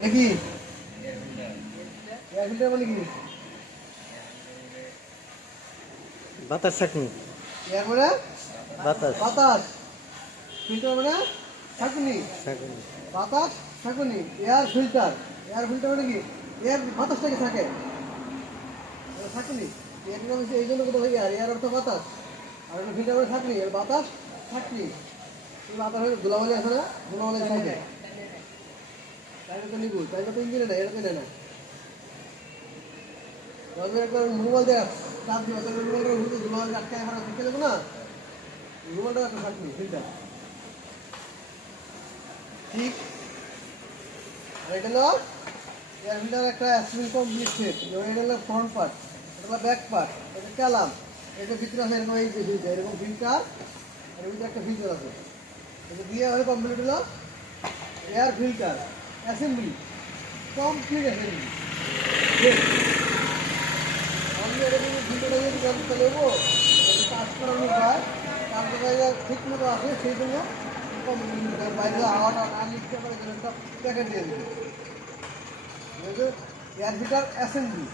দেখি air filter মানে কি? বাতাস ছাঁকনি। এয়ার মানে বাতাস বাতাস, ফিল্টার মানে ছাঁকনি। ছাঁকনি। বাতাস ছাঁকনি, এয়ার ফিল্টার। এয়ার ফিল্টার মানে কি? এয়ার বাতাসটাকে থাকে ছাঁকনি। এয়ার ফিল্টার হচ্ছে এই জন্য কোথাও এয়ার, এয়ার অর্থ বাতাস, আর ফিল্টার মানে ছাঁকনি। এর বাতাস ছাঁকনি, এই বাতাস হলে ধুলাবালি আছে না, ধুলাবালি থাকে। তাইলে তো নিবু, তাইলে তো ইঞ্জিনে নেয়, এটা তো নেয় না। একটা রুমাল দেয় চাপ দিবা, তাহলে রুমালটা হুঁচে ধুলাবালি আটকায় আমরা ঢুকে দেবো না। রুমালটা একটা ছাঁকনি ফিল্টার, ঠিক। আর এটা হলো এয়ার ফিল্টার একটা অ্যাসেম্বলি কমপ্লিট সেট। এটা হলো ফ্রন্ট পার্ট, এটা হলো ব্যাক পার্ট, এটা ক্যালাম, এটা ভিতরে আছে এরকম এই যে ফিল্টার, এরকম ফিল্টার, এর ভিতরে একটা ফিল্টার আছে। এটা দিয়ে হলে কমপ্লিট হলো air filter assembly, complete assembly. আমি এটা কিন্তু ফিল্টারটা যদি জানতে নেবো কাজ করানো যায়, কাজ করা ঠিক মতো আছে, সেই জন্য বাইরে হাওয়াটা না লিখতে পারে একটা প্যাকেট দিয়ে দেবে এয়ার ফিল্টার অ্যাসেম্বলি।